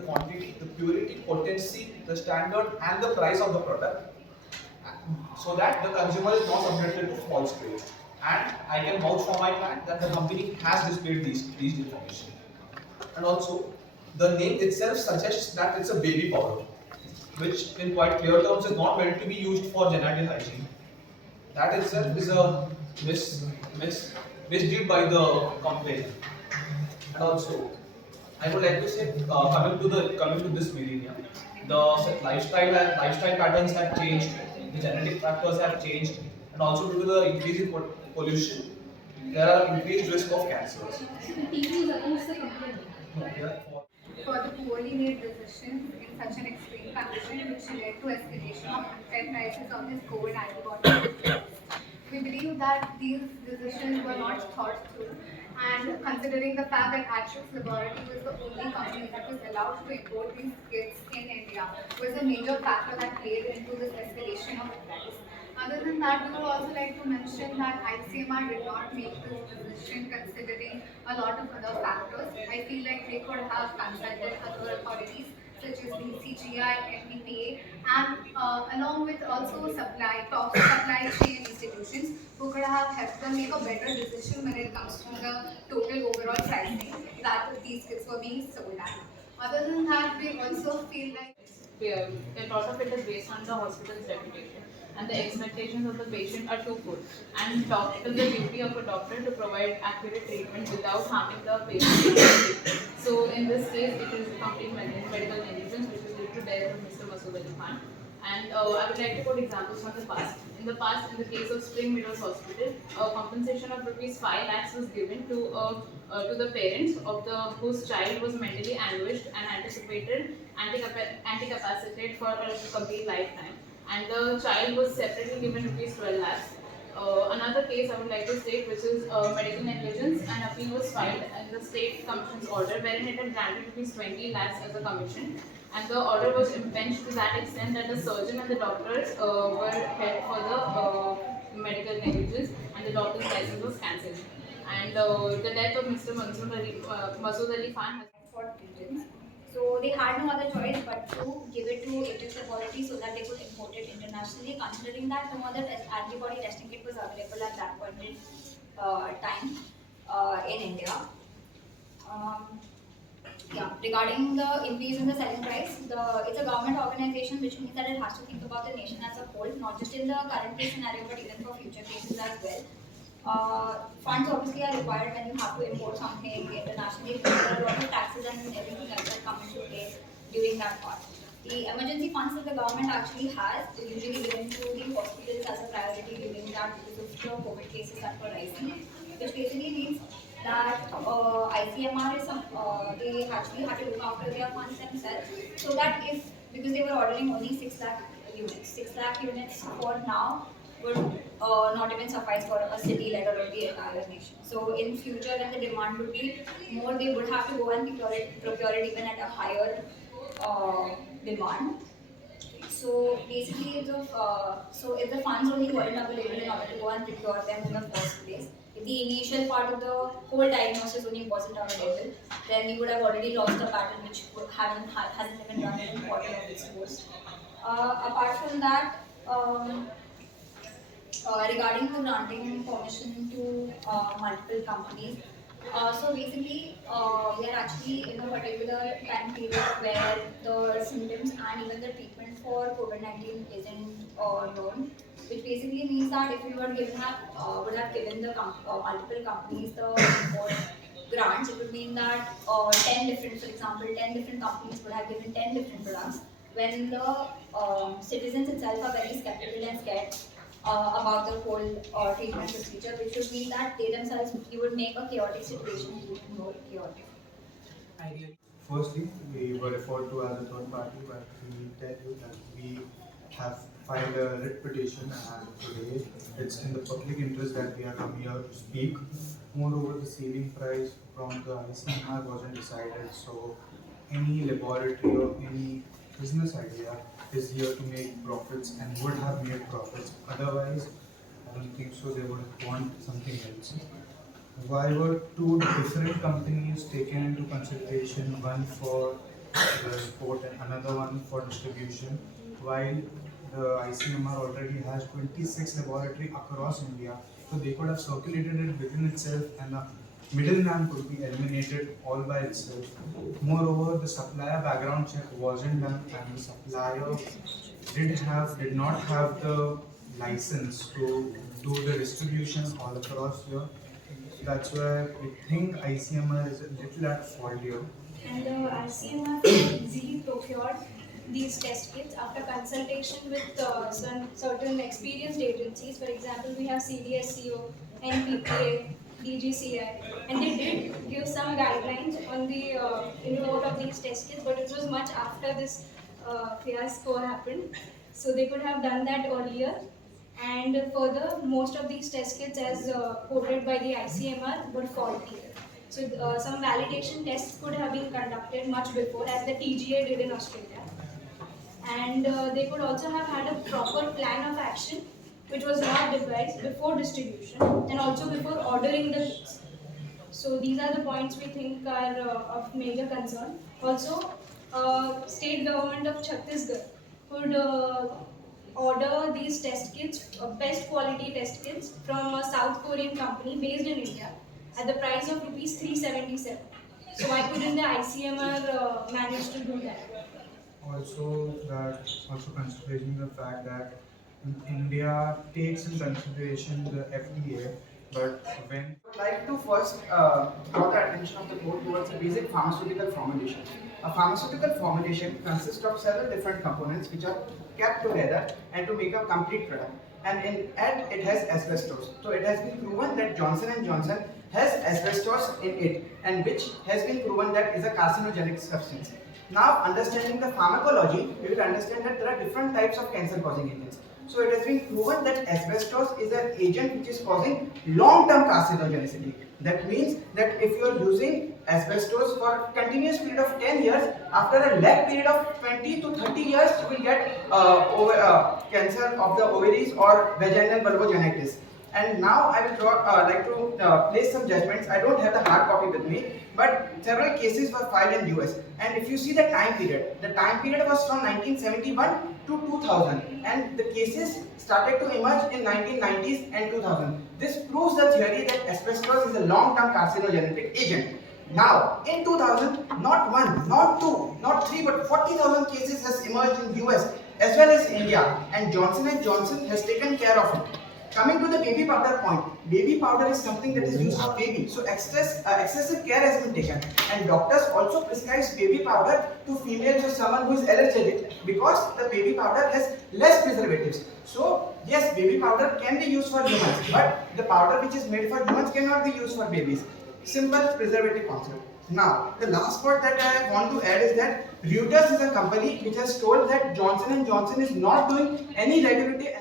the quantity, the purity, potency, the standard, and the price of the product, so that the consumer is not subjected to false claims. And I can vouch for my client that the company has displayed these information. And also, the name itself suggests that it's a baby powder, which in quite clear terms is not meant to be used for genital hygiene. That itself is a mis, mis, misdeed by the company. And also, I would like to say, coming to this millennium, the lifestyle patterns have changed, the genetic factors have changed, and also due to the increase in pollution, there are increased risk of cancers. No, For the poorly made decisions in such an extreme condition which led to escalation of unfair prices of this COVID antibody. We believe that these decisions were not thought through, and considering the fact that Atrix Laboratory was the only company that was allowed to import these kits in India was a major factor that played into this escalation of price. Other than that, we would also like to mention that ICMR did not make this decision considering a lot of other factors. I feel like they could have consulted other authorities such as BCGI, NDPA, and along with also top supply chain institutions who could have helped them make a better decision when it comes to the total overall pricing that these kits were being sold at. Other than that, we also feel like a lot of it is based on the hospital's reputation, and the expectations of the patient are twofold. And it is the duty of a doctor to provide accurate treatment without harming the patient. So in this case, it is complete medical negligence, which is due to death of Mr. Masood Ali Khan. And I would like to quote examples from the past. In the past, in the case of Spring Meadows Hospital, a compensation of rupees 5 lakhs was given to the parents of the whose child was mentally anguished and anticipated anticapacitated for a complete lifetime. And the child was separately given rupees 12 lakhs. Another case I would like to state, which is medical negligence, an appeal was filed in the state commission's order, wherein it had granted rupees 20 lakhs as a commission, and the order was impinged to that extent that the surgeon and the doctors were held for the medical negligence, and the doctor's license was cancelled. And the death of Mr. Masood Ali Khan has for pigeons. So they had no other choice but to give it to Apex Authority so that they could import it internationally, considering that no other antibody testing kit was available at that point in time in India. Um, yeah, regarding the increase in the selling price, it's a government organization, which means that it has to think about the nation as a whole, not just in the current case scenario, but even for future cases as well. Funds obviously are required when you have to import something internationally, because there are a lot of taxes and everything else that come into play during that part. The emergency funds that the government actually has is usually given to the hospitals as a priority during that because of the COVID cases that were rising, which basically means that ICMR is they actually had to look after their funds themselves, so that if, because they were ordering only 6 lakh units, 6 lakh units for now would not even suffice for a city, let alone the entire nation. So in future, when the demand would be more, they would have to go and procure it even at a higher demand. So basically, if the funds only weren't available in order to go and procure them in the first place, if the initial part of the whole diagnosis only wasn't available, then we would have already lost a battle which hasn't even run in quarter of its course. Apart from that, regarding the granting permission to multiple companies. So basically, we are actually in a particular time period where the symptoms and even the treatment for COVID-19 isn't known, which basically means that if we would have given the multiple companies the import grants, it would mean that 10 different, for example, 10 different companies would have given 10 different products, when the citizens itself are very skeptical and scared about the whole treatment procedure, which would mean that they themselves, you would make a chaotic situation even more chaotic. Firstly, we were referred to as a third party, but we tell you that we have filed a writ petition as of today. It's in the public interest that we are come here to speak. Moreover, the ceiling price from the ICMR wasn't decided, so any laboratory or any business idea is here to make profits and would have made profits. Otherwise, I don't think so. They would want something else. Why were two different companies taken into consideration? One for report and another one for distribution, while the ICMR already has 26 laboratories across India, so they could have circulated it within itself and the middleman could be eliminated all by itself. Moreover, the supplier background check wasn't done and the supplier did not have the license to do the distribution all across here. That's why we think ICMR is a little at fault here. And the ICMR can easily procure these test kits after consultation with some certain experienced agencies. For example, we have CDSCO, NPPA, DGCI, and they did give some guidelines on the import of these test kits, but it was much after this fiasco happened. So they could have done that earlier. And further, most of these test kits, as quoted by the ICMR, were faulty. So some validation tests could have been conducted much before, as the TGA did in Australia. And they could also have had a proper plan of action, which was not devised before distribution and also before ordering the kits. So these are the points we think are of major concern. Also, state government of Chhattisgarh could order these test kits, best quality test kits from a South Korean company based in India at the price of rupees 377. So why couldn't the ICMR manage to do that? Also considering the fact that India takes in consideration the FDA, but when I would like to first draw the attention of the court towards a basic pharmaceutical formulation. A pharmaceutical formulation consists of several different components which are kept together and to make a complete product. And in it, it has asbestos. So it has been proven that Johnson & Johnson has asbestos in it, and which has been proven that is a carcinogenic substance. Now, understanding the pharmacology, we will understand that there are different types of cancer-causing agents. So it has been proven that asbestos is an agent which is causing long-term carcinogenicity. That means that if you are using asbestos for a continuous period of 10 years, after a lag period of 20 to 30 years, you will get cancer of the ovaries or vaginal vulvogenitis. And now I will like to place some judgments. I don't have the hard copy with me, but several cases were filed in US. And if you see the time period was from 1971 to 2000, and the cases started to emerge in 1990s and 2000. This proves the theory that asbestos is a long-term carcinogenic agent. Now, in 2000, not one, not two, not three, but 40,000 cases has emerged in US as well as India, and Johnson & Johnson has taken care of it. Coming to the baby powder point, baby powder is something that is used for baby, so excessive care has been taken, and doctors also prescribe baby powder to females or someone who is allergic because the baby powder has less preservatives. So yes, baby powder can be used for humans, but the powder which is made for humans cannot be used for babies. Simple preservative concept. Now, the last part that I want to add is that Reuters is a company which has told that Johnson & Johnson is not doing any regulatory